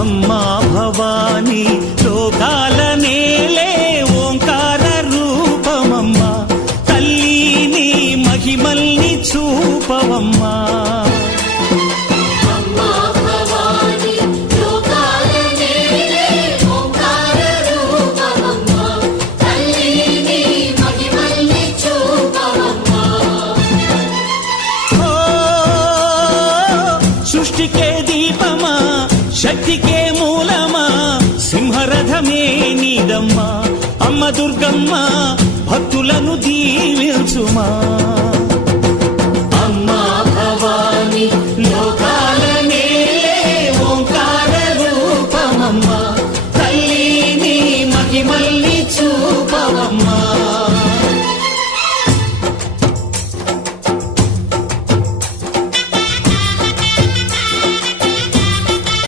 అమ్మా భవానీ లోకాల నేలే ఓంకార రూపమమ్మా తల్లి నీ మహిమల్ని చూపవమ్మా సృష్టికే దీపమా శక్తికే మూలమా సింహరథమే నీదమ్మా అమ్మ దుర్గమ్మ భక్తులను దీవించుమా